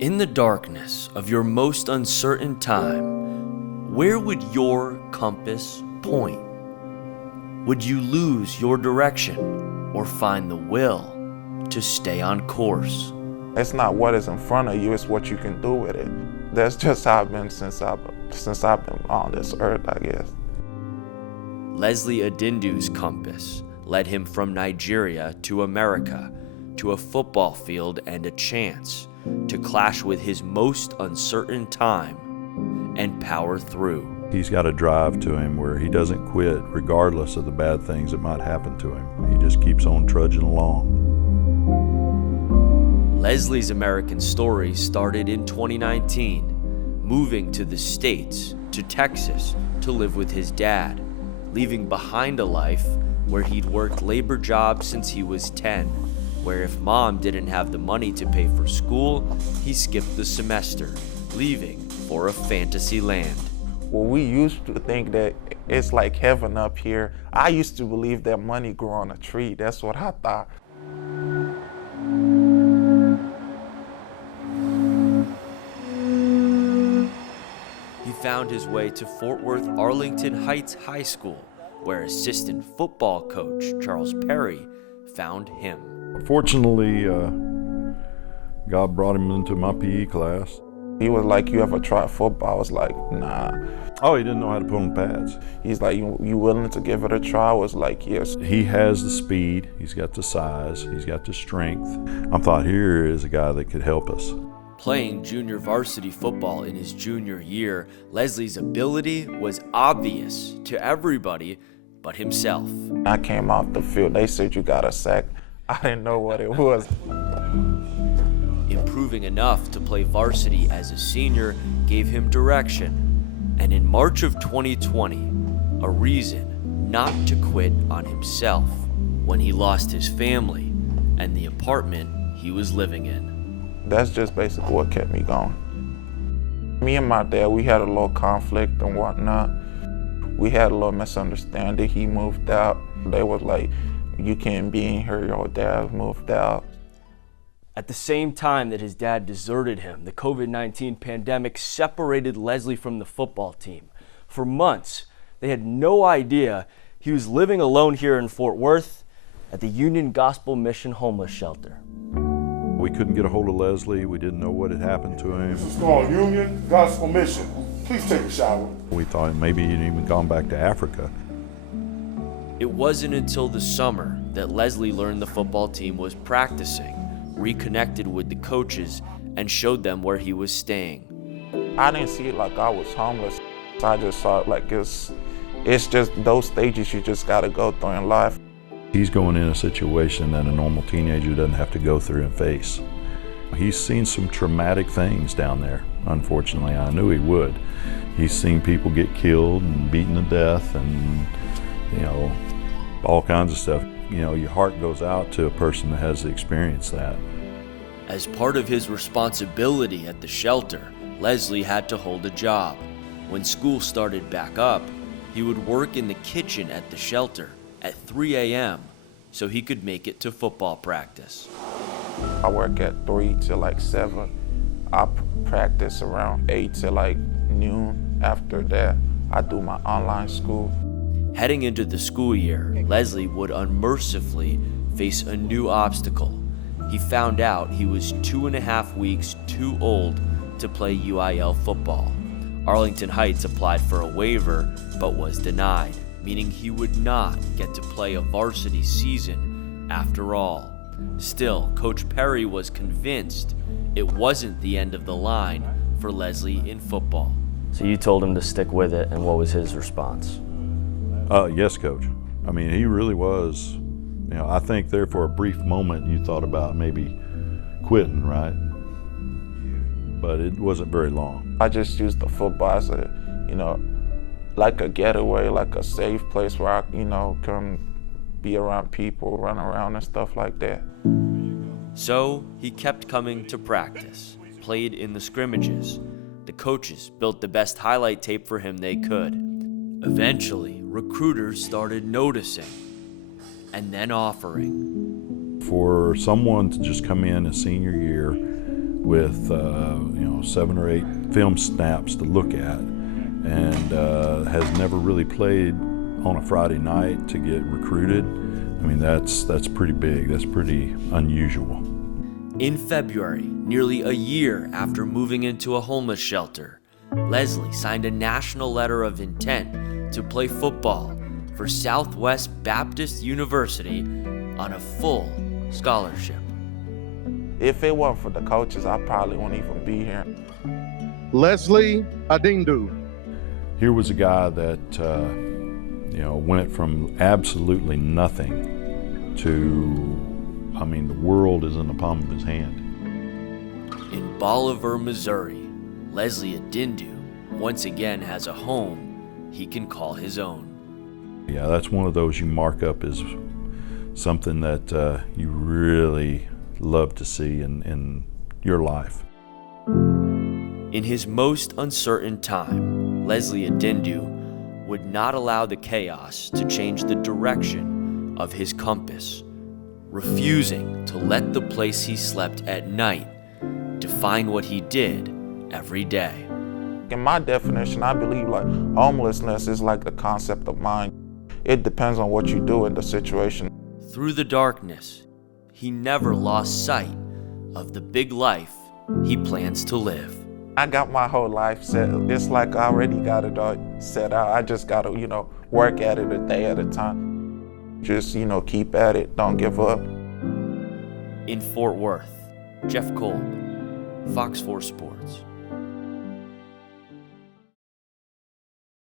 In the darkness of your most uncertain time, where would your compass point? Would you lose your direction or find the will to stay on course? It's not what is in front of you, it's what you can do with it. That's just how I've been since I've been on this earth, I guess. Leslie Adindu's compass led him from Nigeria to America, to a football field and a chance to clash with his most uncertain time and power through. He's got a drive to him where he doesn't quit regardless of the bad things that might happen to him. He just keeps on trudging along. Leslie's American story started in 2019, moving to the States, to Texas, to live with his dad, leaving behind a life where he'd worked labor jobs since he was 10, where if mom didn't have the money to pay for school, he skipped the semester, leaving for a fantasy land. Well, we used to think that it's like heaven up here. I used to believe that money grew on a tree. That's what I thought. He found his way to Fort Worth Arlington Heights High School, where assistant football coach Charles Perry found him. Fortunately, God brought him into my PE class. He was like, "You ever try football?" I was like, "Nah." Oh, he didn't know how to put on pads. He's like, you willing to give it a try?" I was like, "Yes." He has the speed, he's got the size, he's got the strength. I thought, here is a guy that could help us. Playing junior varsity football in his junior year, Leslie's ability was obvious to everybody but himself. I came off the field, they said, "You got a sack." I didn't know what it was. Improving enough to play varsity as a senior gave him direction. And in March of 2020, a reason not to quit on himself when he lost his family and the apartment he was living in. That's just basically what kept me going. Me and my dad, we had a little conflict and whatnot. We had a little misunderstanding. He moved out. They was like, "You can't be in here, your dad moved out." At the same time that his dad deserted him, the COVID-19 pandemic separated Leslie from the football team. For months, they had no idea he was living alone here in Fort Worth at the Union Gospel Mission Homeless Shelter. We couldn't get a hold of Leslie. We didn't know what had happened to him. This is called Union Gospel Mission. Please take a shower. We thought maybe he'd even gone back to Africa. It wasn't until the summer that Leslie learned the football team was practicing, reconnected with the coaches, and showed them where he was staying. I didn't see it like I was homeless. I just saw it like it's just those stages you just gotta go through in life. He's going in a situation that a normal teenager doesn't have to go through and face. He's seen some traumatic things down there, unfortunately. I knew he would. He's seen people get killed and beaten to death and, all kinds of stuff. Your heart goes out to a person that has experienced that. As part of his responsibility at the shelter, Leslie had to hold a job. When school started back up, he would work in the kitchen at the shelter at 3 a.m. so he could make it to football practice. I work at 3 till like 7. I practice around 8 till like noon. After that, I do my online school. Heading into the school year, Leslie would unmercifully face a new obstacle. He found out he was 2.5 weeks too old to play UIL football. Arlington Heights applied for a waiver, but was denied, meaning he would not get to play a varsity season after all. Still, Coach Perry was convinced it wasn't the end of the line for Leslie in football. So you told him to stick with it, and what was his response? Yes, Coach. I mean, he really was. I think there for a brief moment you thought about maybe quitting, right? But it wasn't very long. I just used the football as a, like a getaway, like a safe place where I, can be around people, run around and stuff like that. So he kept coming to practice, played in the scrimmages. The coaches built the best highlight tape for him they could. Eventually, recruiters started noticing and then offering. For someone to just come in a senior year with 7 or 8 film snaps to look at, and has never really played on a Friday night to get recruited. I mean, that's pretty big. That's pretty unusual. In February, nearly a year after moving into a homeless shelter, Leslie signed a national letter of intent to play football for Southwest Baptist University on a full scholarship. If it weren't for the coaches, I probably wouldn't even be here. Leslie Adindu. Here was a guy that went from absolutely nothing to, I mean, the world is in the palm of his hand. In Bolivar, Missouri, Leslie Adindu once again has a home he can call his own. Yeah, that's one of those you mark up as something that you really love to see in your life. In his most uncertain time, Leslie Adindu would not allow the chaos to change the direction of his compass, refusing to let the place he slept at night define what he did every day. In my definition, I believe like homelessness is like the concept of mind. It depends on what you do in the situation. Through the darkness, he never lost sight of the big life he plans to live. I got my whole life set. It's like I already got it all set out. I just got to, work at it a day at a time. Just, keep at it. Don't give up. In Fort Worth, Jeff Kolb, Fox 4 Sports.